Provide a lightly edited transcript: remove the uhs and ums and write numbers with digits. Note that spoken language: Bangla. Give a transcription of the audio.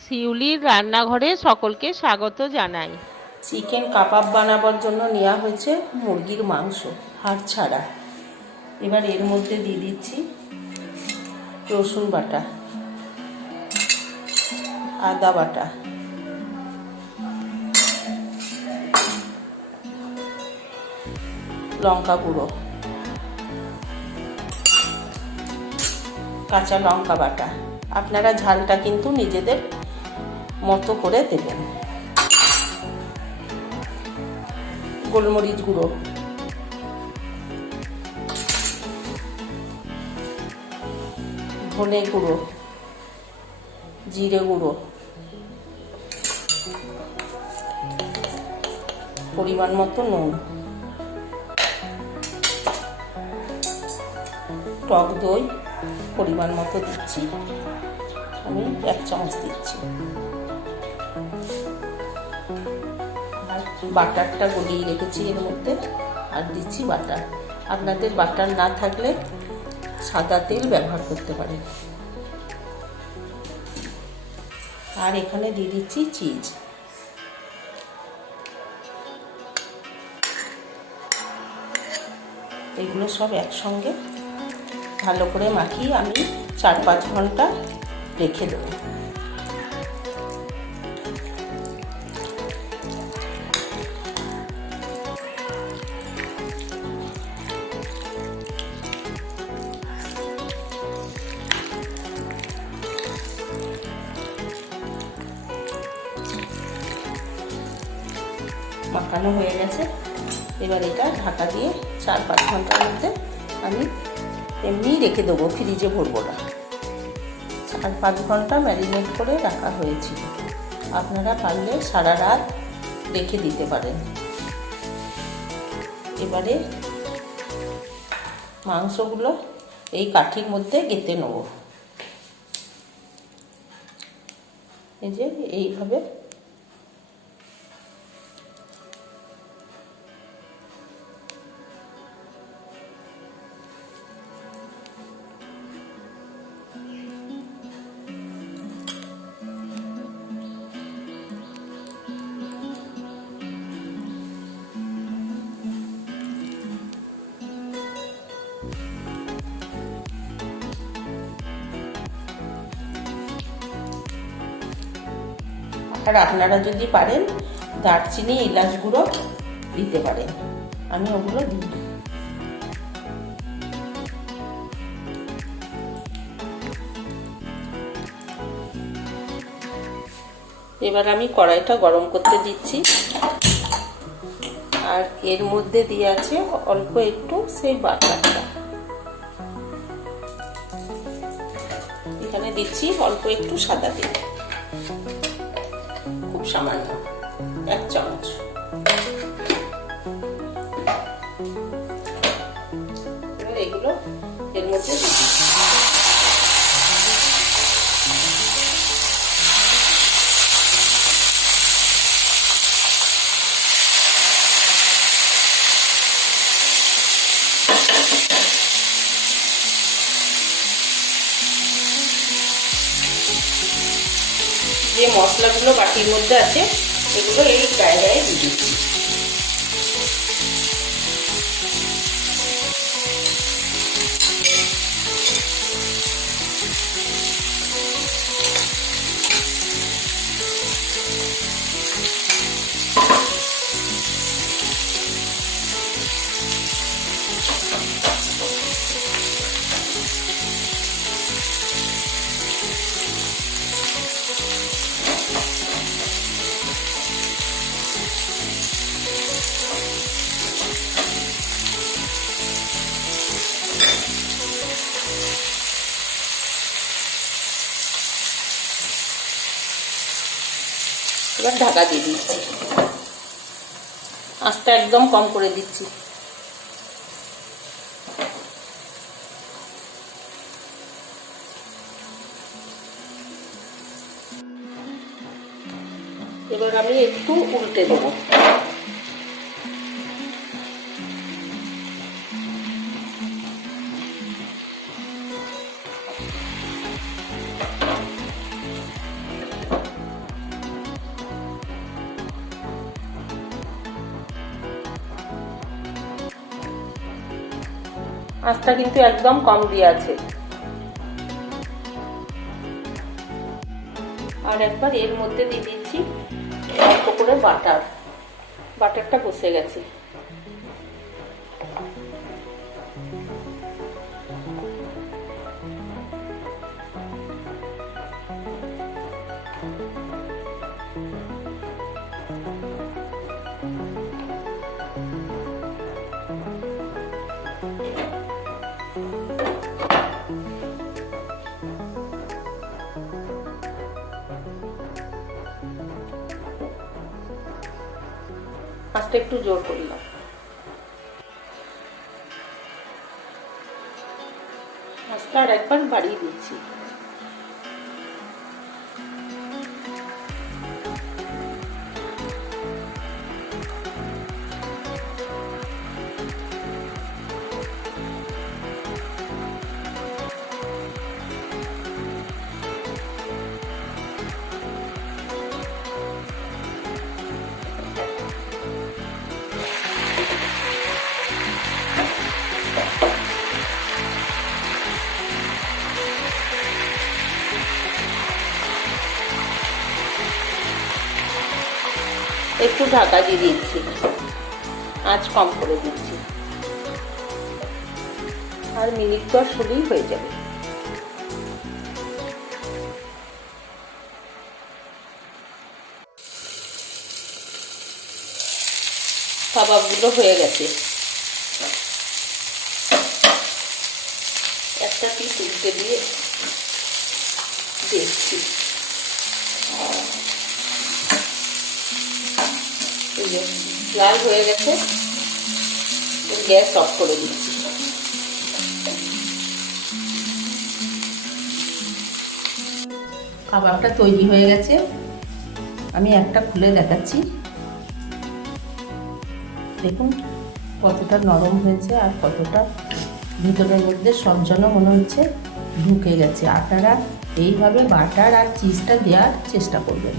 শিউলির রান্নাঘরে সকলকে স্বাগত জানাই। চিকেন কাবাব বানাবার জন্য নেওয়া হয়েছে মুরগির মাংস, হাড় ছাড়া। এবার এর মধ্যে দিয়ে দিচ্ছি রসুন বাটা, আদা বাটা, লঙ্কা গুঁড়ো, কাঁচা লঙ্কা বাটা। আপনারা ঝালটা কিন্তু নিজেদের মতো করে দেবেন। গোলমরিচ গুঁড়ো, ধনে গুঁড়ো, জিরে গুঁড়ো, পরিমাণ মতো নুন, টক দই পরিমাণ মতো দিচ্ছি, আমি 1 চামচ দিচ্ছি। আর বাটারটা গলিয়ে রেখেছি এর মধ্যে, আর দিচ্ছি বাটার। আপনাদের বাটার না থাকলে সাদা তেল ব্যবহার করতে পারেন। আর এখানে দিয়ে দিচ্ছি চিজ। এগুলো সব একসঙ্গে ভালো করে মাখিয়ে আমি 4-5 ঘন্টা রেখে দেবো। মাখানো হয়ে গেছে। এবার এটা ঢাকা দিয়ে 4-5 ঘন্টার মধ্যে আমি এমনিই রেখে দেবো, ফ্রিজে ভরবো না। 4-5 ঘন্টা ম্যারিনেট করে রাখা হয়েছিল। আপনারা পারলে সারা রাত রেখে দিতে পারেন। এবারে মাংসগুলো এই কাঠির মধ্যে গেঁথে নেব। এই যে এইভাবে আর আপনারা যদি পারেন দারচিনি, এলাচ গুঁড়ো দিতে পারেন, আমি ওগুলো দিই। এবার আমি কড়াইটা গরম করতে দিচ্ছি, আর এর মধ্যে দিয়ে আছে অল্প একটু সেই বাটারটা। এখানে দিচ্ছি অল্প একটু সাদা তেল, খুব সামান্য, 1 চামচ। এবার এগুলো এর মধ্যে দিয়ে দিচ্ছি। যে মশলাগুলো বাটির মধ্যে আছে এগুলো এই গায়ে গায়ে দিয়ে দিচ্ছি। এবার ঢাকা দিয়ে দিচ্ছি, আঁচটা একদম কম করে দিচ্ছি। এবার আমি একটু উল্টে দেবো। আঁচটা কিন্তু একদম কম দিয়ে আছে। আর একবার এর মধ্যে দিয়ে দিচ্ছি অল্প করে বাটারটা বসে গেছে। আঁচটা একটু জোর করলাম। আঁচটা আর একবার বাড়িয়ে দিচ্ছি। একটু ঢাকা দিয়ে দিচ্ছি, আঁচ কম করে দিচ্ছি, আর মিনিট 10 হলেই হয়ে যাবে। কাবাবগুলো হয়ে গেছে। একটা পিস উল্টে দিয়ে দেখছি। লাল হয়ে গেছে, গ্যাস অফ করে দিচ্ছি। কাবাবটা তৈরি হয়ে গেছে, আমি একটা খুলে দেখাচ্ছি। দেখুন কতটা নরম হয়েছে আর কতটা ভিতরের মধ্যে সব যেন মনে হচ্ছে ঢুকে গেছে। আপনারা এইভাবে বাটার আর চিজটা দেওয়ার চেষ্টা করবেন।